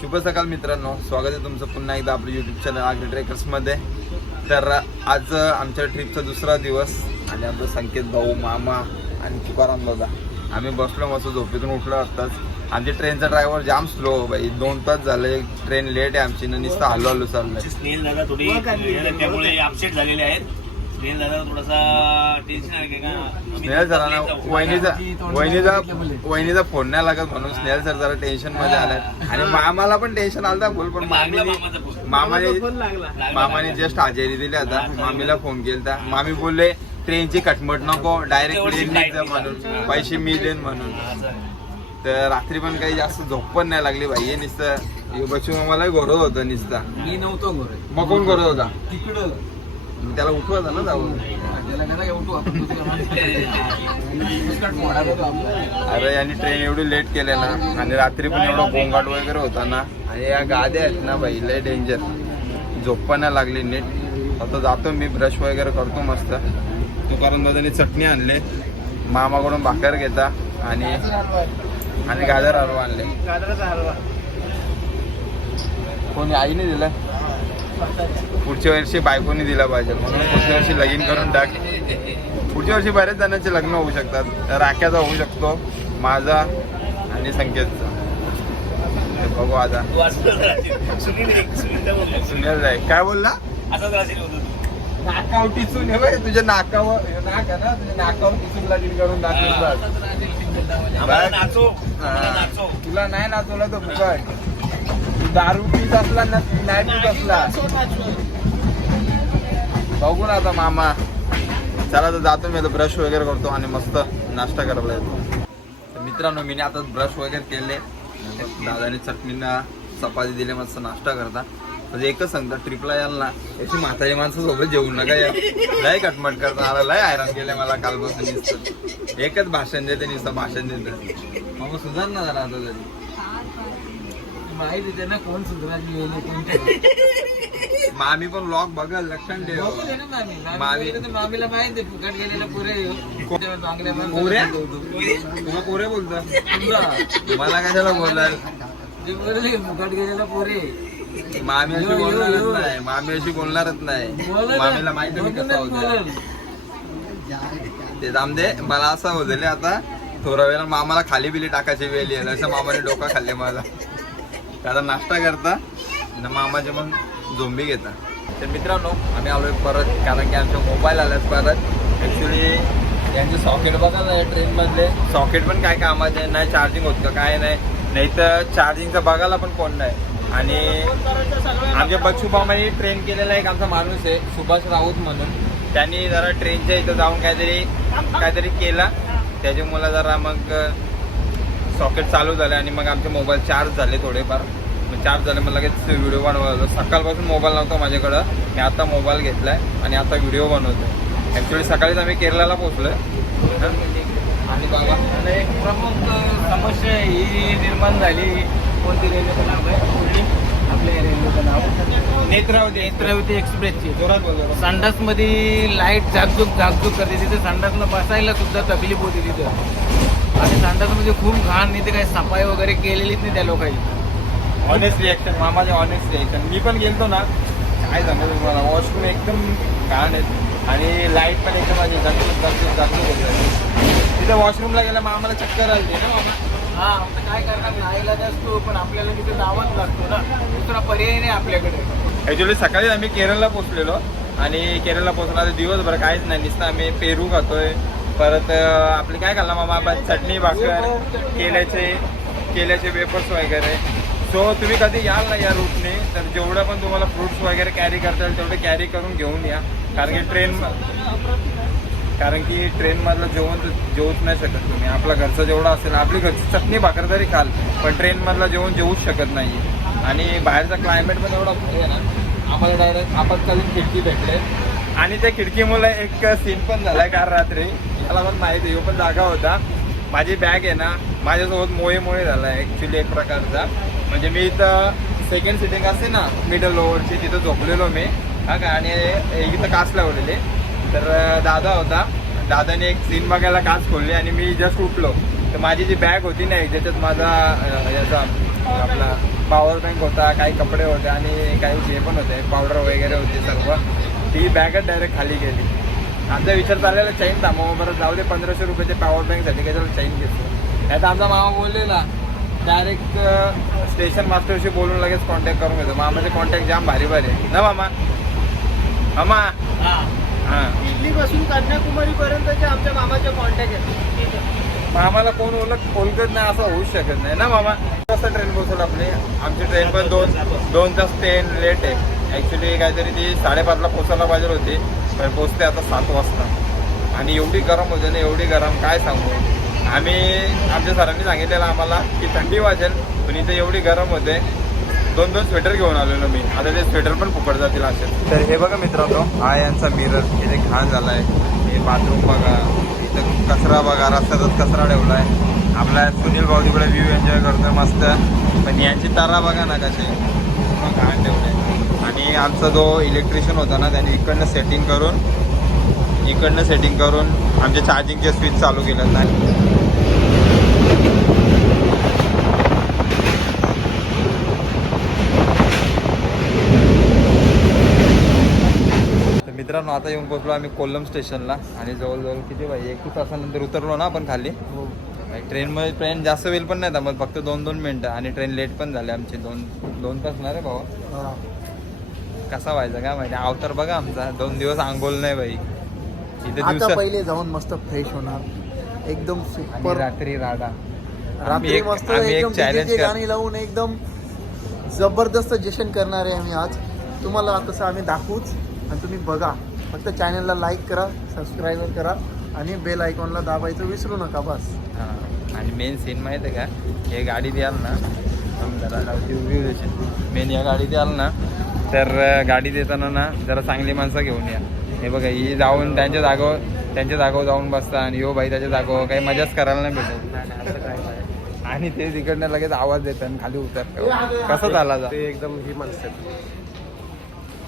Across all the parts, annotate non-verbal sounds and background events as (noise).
शुभ सकाळ मित्रांनो. स्वागत आहे तुमचं पुन्हा एकदा आपलं युट्यूब चॅनल आग्री ट्रेकर्समध्ये तर आज आमच्या ट्रिपचा दुसरा दिवस आणि आमचं संकेत भाऊ मामा आणि तुकाराम दादा. आम्ही बसलो मस्त झोपेतून उठलो आत्ताच. आमची ट्रेनचा ड्रायव्हर जाम स्लो बाई. दोन तास झाले. ट्रेन लेट आहे आमची. न नुसतं हलू हलू चाललंय. स्नेल दादा थोडी त्यामुळे अपसेट झालेले आहेत. स्नेल दादा थोडासा टेन्शन आहे का स्नेहल सरांना वहिनीचा वहिनीचा वहिनीचा फोन नाही लागत म्हणून स्नेहल सर जरा टेन्शनमध्ये आलाय आणि मामाला पण टेन्शन आलता बोल पण लागला मामीने. मामाने मामाने जस्ट हजेरी दिली आता. मामीला फोन केलता. मामी बोलले ट्रेनची कटमट नको डायरेक्ट जा म्हणून. पैसे मी देईन म्हणून तर रात्री पण काही जास्त झोप पण नाही लागली. भाई हे नुसतं बच्चू मामाला घोरत होतं नुसता. मी नव्हतो मग कोण करत होता? तिकडं त्याला उठवत ना जाऊन. अरे यांनी ट्रेन एवढी लेट केले ना. आणि रात्री पण एवढा गोंगाट वगैरे होता ना आणि या गाद्या आहेत ना बाई लय डेंजर झोप पण नाही लागली नीट. आता जातो मी ब्रश वगैरे करतो मस्त. तुकाराम दादानी चटणी आणले. मामाकडून भाकर घेता. आणि आणि गाजर हलवा आणले. कोणी आईने दिलं? पुढच्या वर्षी बायकोनी दिला पाहिजे. म्हणून पुढच्या वर्षी लगीन करून टाक. पुढच्या वर्षी बऱ्याच जणांचे लग्न होऊ शकतात. राख्याचा होऊ शकतो. माझा आणि संकेतचा. बघू आता. सुनील जाय काय बोलला? नाकावर टिचून हे बघ, तुझ्या नाकावर नाक ना? तुझ्या नाकावर टिचून लगीन करून तुला नाही नाचवला तर फुकट दारू पीत असला ना नाही पीत असला. बघू ना आता मामा. चला तर जातो मी आता ब्रश वगैरे करतो आणि मस्त नाश्ता करायला येतो. तर मित्रांनो मी आता ब्रश वगैरे केले. दादाने चटणीना चपाती दिले मस्त नाश्ता करता. म्हणजे एकच सांगता ट्रिपला याल ना. याची म्हातारी माणसं सोबत जेवू नका या. लय कटमट करता. आला लय हैराण केलं मला कालपासून एकच भाषण देते नुसतं भाषण देते. मग सुधार ना जरा आता तरी. माहिती आहे ना कोण सुधराजी आम्ही पण लॉक ठेव. बघू दे ना मामी. मामी मामी. मामीला माहिती फुकट गेलेला पुरे चांगल्या बोलतो. मला कशाला बोलाल फुकट गेलेला पुरे मामी अशी बोलणारच. नाही. मामी अशी बोलणारच नाही. मामीला माहिती मी कसा होता. ते जामदे मला असं होतं आता. थोडा वेळा मामाला खाली बिली टाकायची वेळ येईल. असं मामाने डोका खाल्ले मला. आता नाश्ता करता आणि मामाचे मग झोंबी घेता. तर मित्रांनो आम्ही आलोय परत कारण की आमचे मोबाईल आल्यात परत. ॲक्च्युली यांचे सॉकेट बघा ना ट्रेनमधले सॉकेट पण काय कामाचे नाही चार्जिंग होत काय नाही. नाही तर चार्जिंगचं बघायला पण कोण नाही. आणि आमच्या बच्चू मामाने ट्रेन केलेला एक आमचा माणूस आहे सुभाष राऊत म्हणून. त्यांनी जरा ट्रेनच्या इथं जाऊन काहीतरी काहीतरी केला. त्याच्यामुळे जरा मग सॉकेट चालू झाले आणि मग आमचे मोबाईल चार्ज झाले थोडेफार. मग चार्ज झाले मग लगेच व्हिडिओ बनवला सकाळपासून मोबाईल नव्हता माझ्याकडं. मी आता मोबाईल घेतलाय आणि आता व्हिडिओ बनवतो ॲक्च्युली सकाळीच आम्ही केरळला पोहोचलोय. आणि बाबा? एक प्रमुख समस्या ही निर्माण झाली. कोणती रेल्वेचं नाव आहे? आपल्या रेल्वेचं नाव. नेत्रावती. नेत्रावती एक्सप्रेसची जोरात बोलतो संडासमध्ये लाइट झाकझुक झाकझुक करते. तिथे संडासला बसायला सुद्धा तकलीफ होती तिथं. आणि संडासमध्ये खूप घाण तिथे काही सफाई वगैरे केलेलीच नाही त्या लोकांनी. ऑनेस्ट रिॲक्शन मामाचे ऑनेस्ट रिॲक्शन मी पण गेलतो ना काय सांगू तुम्हाला वॉशरूम एकदम घाण आहेत आणि लाइट पण एकदम माझी जागरूक जागरूक होत. तिथं वॉशरूमला गेला मामाला चक्कर आली. ना मामा? हा आता काय करणार? नाहीला असतो पण आपल्याला तिथे जावंच लागतो ना. दुसरा पर्याय नाही आपल्याकडे. ॲक्च्युली सकाळी आम्ही केरळला पोचलेलो आणि केरळला पोचणार दिवसभर काहीच नाही. नुसतं आम्ही पेरू खातोय परत आपली आपले काय खाल्ला मामा? आपण चटणी भाकर केल्याचे केल्याचे वेफर्स वगैरे. सो तुम्ही कधी याल ना या रूटने तर जेवढं पण तुम्हाला फ्रुट्स वगैरे कॅरी करता येईल तेवढे कॅरी करून घेऊन या. कारण की ट्रेन कारण की ट्रेनमधलं जेवण जेवूच नाही शकत तुम्ही. आपला घरचं जेवढं असेल आपली घरची चटणी भाकर तरी खाल पण ट्रेनमधलं जेवण जेवूच शकत नाही आणि बाहेरचा क्लायमेट पण एवढा आहे ना आम्हाला डायरेक्ट आपत्कालीन खिडकी भेटले. आणि त्या खिडकीमुळे एक सीन पण झालाय काल रात्री. मला पण माहिती आहे, पण जागा होता. माझी बॅग आहे ना माझ्यासोबत मोळे मोळे झाला ॲक्च्युली एक प्रकारचा. म्हणजे मी इथं सेकंड सिटिंग असते ना मिडल ओव्हरची तिथं झोपलेलो मी. हा का आणि इथं काच लावलेले. तर दादा होता. दादाने एक सीन बघायला काच खोलली आणि मी जस्ट उठलो. तर माझी जी बॅग होती ना ज्याच्यात माझा याचा आपला पॉवर बँक होता काही कपडे होते आणि काही जे पण होते पावडर वगैरे होती सर्व ती बॅगच डायरेक्ट खाली गेली. आमचा विचार चाललेला चैन थांबव बरं जाऊ दे पंधराशे रुपयाचे पॉवर बँकसाठी कशाला चैन घेतो नाही तर आमचा मामा बोललेला डायरेक्ट स्टेशन मास्टरशी बोलून लगेच कॉन्टॅक्ट करून घेतो. मामाचे कॉन्टॅक्ट जाम भारी भारी आहे. ना मामा? मामा? हां. दिल्ली पासून कन्याकुमारी पर्यंतचे आमच्या मामाचे कॉन्टॅक्ट आहेत. मामाला कोण ओळख ओळखत नाही असं होऊच शकत नाही. ना मामा? वाजता ट्रेन पोहोचल आपली? आमची ट्रेन पण दोन दोन तास ट्रेन लेट आहे. ॲक्च्युली काहीतरी ती साडेपाचला पोचायला पाहिजे होती. पण पोचते आता सात वाजता. आणि एवढी गरम होते ना एवढी गरम काय सांगू? आम्ही आमच्या सरांनी सांगितलेलं आम्हाला की थंडी वाजेल पण इथे एवढी गरम होते. दोन दोन स्वेटर घेऊन आलेलो मी. आता ते स्वेटर पण फुकट जातील असे. तर हे बघा मित्रांनो हा यांचा मिरर इथे घाण झालाय. हे बाथरूम बघा. इथं कचरा बघा. रस्त्यातच कचरा ठेवलाय. आपला सुनील भाऊ तिकडे व्ह्यू एन्जॉय करतोय मस्त. पण यांची तारा बघा ना कसे मग घाण ठेवले आणि आमचा जो इलेक्ट्रिशियन होता ना त्याने इकडनं सेटिंग करून इकडनं सेटिंग करून आमचे चार्जिंगचे स्विच चालू केलेत नाही तर मित्रांनो आता येऊन पोहोचलो आम्ही कोल्लम स्टेशनला. आणि जवळजवळ किती पाहिजे एक तासानंतर उतरलो ना आपण खाली. ट्रेनमध्ये ट्रेन जास्त वेळ पण नाही थांबत फक्त दोन दोन मिनटं. आणि ट्रेन लेट पण झाली आमची. दोन दोन तास ना रे भाऊ कसा व्हायचा काय माहिती? अवतार बघा आमचा. दोन दिवस आंघोल नाही बाई. इथे आता पहिले जाऊन मस्त फ्रेश होणार. एकदम सुपर रात्री राडा. आम्ही रात्री एक मस्त आम्ही एकदम एक चॅलेंज डीजेची गाणी लावून एकदम जबरदस्त जशन करणार आहे आम्ही आज. तुम्हाला तसं आम्ही दाखवूच. आणि तुम्ही बघा. फक्त चॅनलला लाईक करा सबस्क्राईब करा. आणि बेल आयकॉनला दाबायचं विसरू नका बस. हा. आणि मेन सीन माहिती आहे का? हे गाडी द्याल ना मेन या गाडी द्याल ना तर गाडी देताना ना जरा चांगली माणसं घेऊन या. हे बघा ही जाऊन त्यांच्या जागेवर त्यांच्या जागेवर जाऊन बसता आणि यो बाई त्याच्या जागेवर काही मजाच करायला नाही भेटत. आणि ते तिकडनं लगेच आवाज देतात आणि खाली उतरतात. कसं झाला जा? ते एकदम ही माणसं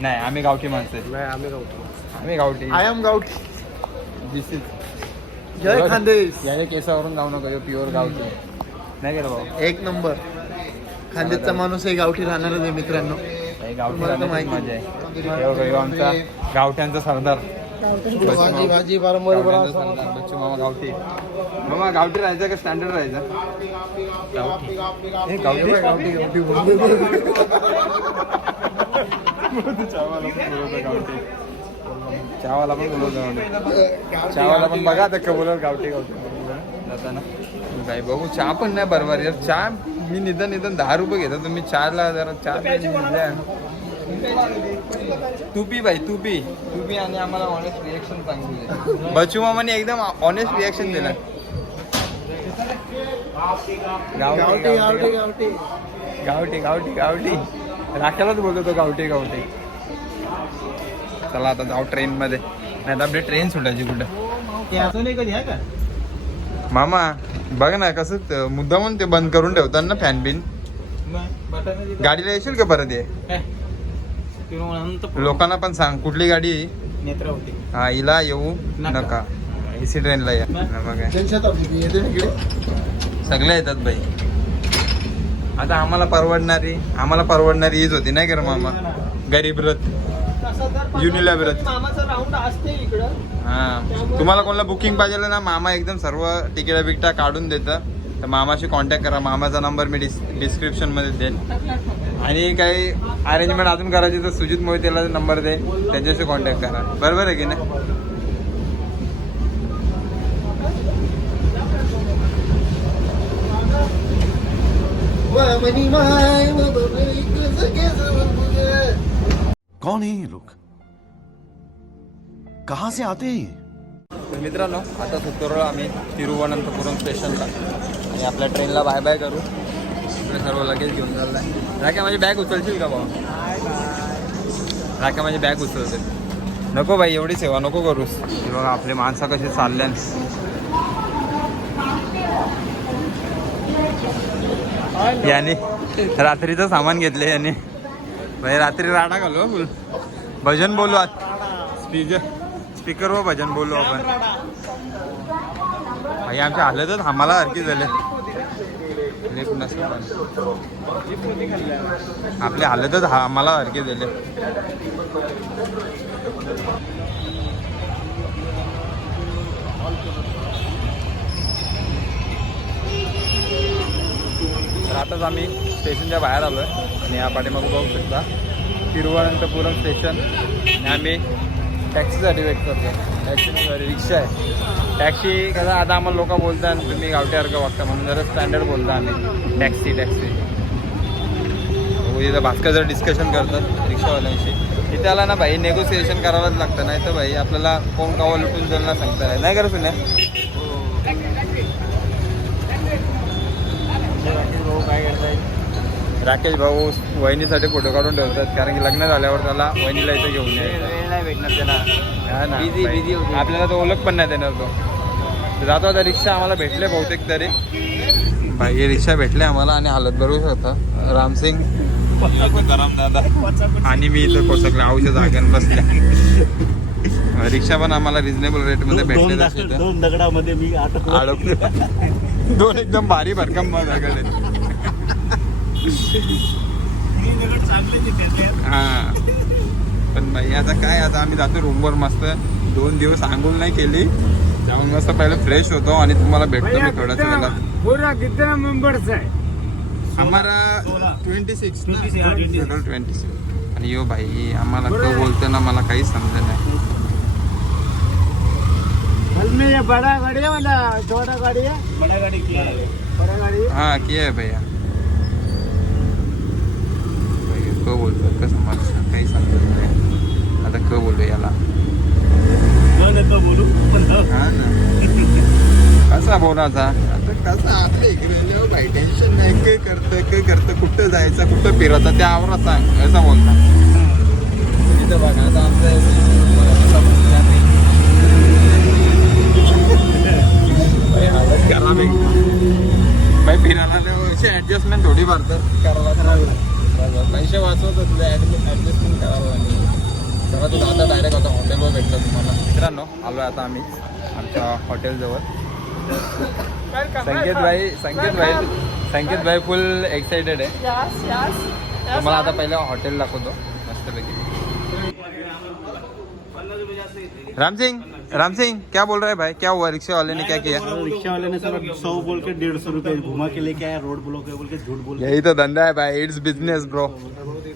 नाही आम्ही गावठी माणसं. नाही आम्ही गावठी आम्ही गावठी. आय एम गावठी. This is Jay Khandesh. याच्या केसावरून जाऊ नका प्युअर गावठी. नाही गेलं भाऊ. एक नंबर. खानदेशचा माणूस हे गावठी राहणारच आहे मित्रांनो. गावठी. मजा आहे. आमचा गावठ्यांचा सरदार. भाजी बारंबार मामा गावठी. मामा गावठी राहायचं का स्टँडर्ड राहायचं? हे गावठी गावठी गावठी. चहावाला पण बोलवतो गावठी. चहावाला पण बोलवतो बघा आता कबूलर गावठी गावठी. जाताना. बघू चहा पण नाही बरोबर यार चहा मी निदान निदान दहा रुपये घेतो. तुम्ही चारला जरा चार द्या. तू भाई तू पी. तू पी आणि आम्हाला ऑनेस्ट रिएक्शन सांगितले बचू मामाने एकदम ऑनेस्ट रिएक्शन दिलं. गावठी गावठी. गावठी गावठी गावठी. गावठी बोलतो तो गावठी गावठी. चला आता जाऊ ट्रेन मध्ये नाही तर आपली ट्रेन सुटायची कुठं. मामा बघ ना कसं मुद्दा म्हणून ते बंद करून ठेवतात ना फॅन बिन. गाडीला येशील का परत ये? लोकांना पण सांग कुठली गाडी? नेत्रावती. हा हिला येऊ नका. एसी ट्रेनला या. सगळे येतात बाई. आता आम्हाला परवडणारी आम्हाला परवडणारी हीच होती नाही का मामा? गरीब रथ असते इकडं. हा. तुम्हाला कोणाला बुकिंग पाहिजे ना मामा एकदम सर्व तिकीटा बिकटा काढून देतं. तर मामाशी कॉन्टॅक्ट करा. मामाचा नंबर मी डिस डिस्क्रिप्शनमध्ये देईन. आणि काही अरेंजमेंट अजून करायची तर सुजित मोहितेला नंबर दे. त्यांच्याशी कॉन्टॅक्ट करा. बरोबर आहे की नाही. कौन है ये लोग? कहां से आते हैं मित्रांनो आता उतरलो आम्ही तिरुवनंतपुरम स्टेशनला आणि आपल्या ट्रेनला बाय बाय करू. इकडे सर्व लगेच घेऊन चाललाय. राख्या माझी बॅग उचलशील का भाऊ? राख्या माझी बॅग उचलते. नको बाई एवढी सेवा नको करूस. हे बघा आपले माणसं कसे चालले याने रात्रीचं सामान घेतले याने. भाई रात्री राडा घालू बोल फुल. भजन बोलू आज. स्पीकर स्पीकरवर भजन बोलू आपण. भाई आमच्या हालतच आम्हाला हरकी झाले. नीट नसतं आपले हालतच हा मला सारखे दिले. तर आताच आम्ही स्टेशनच्या बाहेर आलो आहे आणि या पाठीमागं बघू शकता. तिरुवनंतपुरम स्टेशन. आणि आम्ही टॅक्सीसाठी वेट करतो टॅक्सी सॉरी रिक्षा आहे. टॅक्सी कसं आता आम्हाला लोक बोलतात तुम्ही गावठ्यासारखं वागता म्हणून. जरा स्टँडर्ड बोलता आम्ही. Taxi taxi. हो, इथं भास्कर जर डिस्कशन करतात रिक्षावाल्यांशी. तिथे आला ना भाई नेगोसिएशन करावंच लागतं. नाही तर भाई आपल्याला कोण कावा लुटून जाईल ना सांगता नाही. नाही करा सुन्या काय करताय राकेश भाऊ वहिनीसाठी फोटो काढून ठेवतात कारण की लग्न झाल्यावर त्याला वहिनीला इथे घेऊन वेळ नाही भेटणार त्याला. busy होते. आपल्याला तो ओळख पण नाही देणार तो. जातो आता रिक्षा आम्हाला भेटले बहुतेक तरी. भाई हे रिक्षा भेटले आम्हाला आणि हालत बरोबर होता रामसिंग गरम दादा आणि मी इथं कोसकले औषध जाग्यान बसल्या. रिक्षा पण आम्हाला रिझनेबल रेटमध्ये भेटले. दोन दगडामध्ये मी दोन एकदम भारी भरकम माझ्याकडे हा. पण भाई आता काय आता आम्ही जातो रूमवर मस्त. दोन दिवस आंघोळ नाही केली. जाऊन मस्त पहिले फ्रेश होतो आणि तुम्हाला भेटतो मी थोड्याच वेळात. पूरा कितना मेंबर्स है आम्हाला. ट्वेंटी सिक्स 26, हा, 26. ट्वेंटी सिक्स आणि यो भाई आम्हाला तो बोलतो ना मला काहीच समजत नाही. बड़ा गाड़ी है वाला छोटा गाड़ी है बड्या गाडी किया आहे. बड़ा गाड़ी है हा की आहे भैया भाई क बोलतो कसं मला काही समजत नाही. आता क बोलू याला? बोलू. हा ना. कसा बोलायचा आता? कसा? आपल्या इकडे भाई टेन्शन नाही. काय करतं काय करतं कुठं जायचं कुठं फिरायचं ते आवरा सांग. असं बोलता इथं बघा आता आमचं (laughs) भाई फिरायला अशी ऍडजस्टमेंट थोडी तर. करायला करावं पैसे वाचवतो तुझं ऍडजस्टमेंट करावं लागेल तेव्हा तू आता डायरेक्ट आता हॉटेलवर भेटलं तुम्हाला. मित्रांनो आलो आता आम्ही आमच्या हॉटेलजवळ संकेत भाई संकेत भाई संकेत भाई फुल एक्साइटेड आहे. तुम्हाला आता पहिलं हॉटेल दाखवतो. मस्तपैकी. राम सिंह राम सिंह क्या बोल रहा है भाई? क्या हुआ? रिक्शा वाले ने क्या किया? रिक्शा वाले ने सर सौ बोल के डेढ़ सौ रुपए घुमा के लेके आया रोड ब्लॉक है बोल के झूठ बोल यही तो धंधा है भाई इट्स बिजनेस ब्रो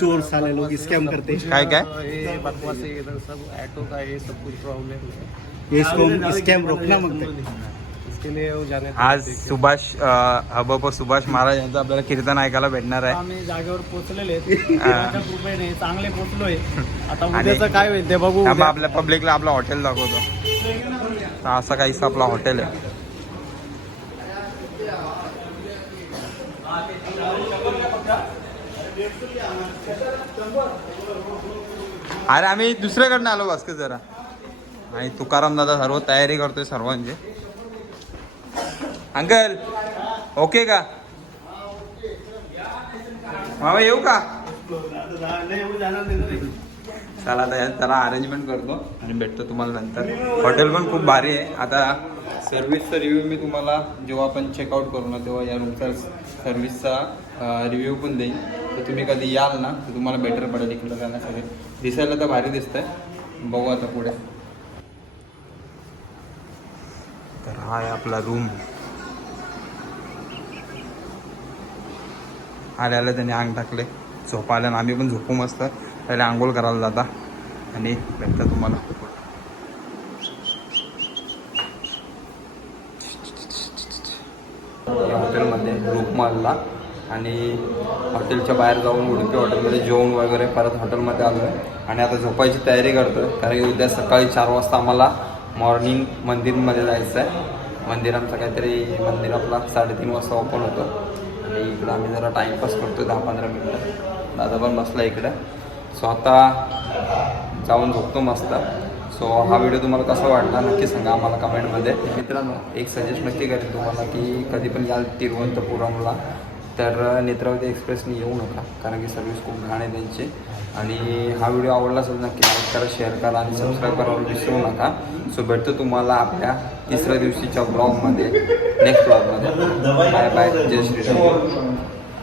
चोर साले लोग स्कैम करते हैं। काय काय? ये बकवास है इधर सब ऑटो का ये सब कुछ प्रॉब्लम है। इसको स्कैम रोकना मांगते इसके लिए वो जाने आज सुभाष हबप सुभाष महाराज यांचं आपल्याला कीर्तन ऐकायला भेटणार आहे. आम्ही जागेवर पोहोचलेले. हा. (laughs) चांगले पोहोचलोय. आता उद्याचं काय होईल ते बघू. आपल्या पब्लिकला आपला हॉटेल दाखवतो. असा काहीच आपला हॉटेल आहे. अरे आम्ही दुसऱ्याकडनं आलो भास्कर जरा. आणि तुकाराम दादा सर्व तयारी करतोय सर्वांची. अंकल ओके का? मामा येऊ का? चला आता त्याला अरेंजमेंट करतो आणि भेटतो तुम्हाला नंतर. हॉटेल पण खूप भारी आहे. आता सर्व्हिसचा रिव्ह्यू मी तुम्हाला जेव्हा आपण चेकआउट करू ना तेव्हा या रूमचा सर्व्हिसचा रिव्ह्यू पण देईन. तर तुम्ही कधी याल ना तर तुम्हाला बेटर पडेल इकडं जाण्यासाठी. दिसायला तर भारी दिसतंय. बघू आता पुढे. तर हा आहे आपला रूम आल्याला त्याने अंग टाकले. झोप आल्यानं आम्ही पण झोपू मस्त. पहिले आंघोळ करायला जाता आणि भेटतं तुम्हाला. या हॉटेलमध्ये ग्रुप मारला आणि हॉटेलच्या बाहेर जाऊन उडपी हॉटेलमध्ये जेवण वगैरे परत हॉटेलमध्ये आलो आहे आणि आता झोपायची तयारी करतो कारण की उद्या सकाळी चार वाजता आम्हाला मॉर्निंग मंदिरमध्ये जायचं आहे मंदिर आमचं काहीतरी मंदिर आपला साडेतीन वाजता ओपन होतं. आणि इकडं आम्ही जरा टाईमपास करतो दहा पंधरा मिनटं. दादा पण बसला इकडं. स्वतः जाऊन झोपतो मस्त. सो हा व्हिडिओ तुम्हाला कसा वाटला नक्की सांगा आम्हाला कमेंटमध्ये. मित्रांनो एक सजेस्ट नक्की करेन तुम्हाला की कधी पण याल तिरुवनंतपुरमला तर नेत्रावती एक्सप्रेसने येऊ नका कारण की सर्व्हिस खूप घाण आहे त्यांची. आणि हा व्हिडिओ आवडला असेल नक्की लाईक करा शेअर करा आणि सबस्क्राईब करायला विसरू नका. सो भेटतो तुम्हाला आपल्या तिसऱ्या दिवशीच्या ब्लॉगमध्ये नेक्स्ट ब्लॉगमध्ये बाय बाय जय श्रीराम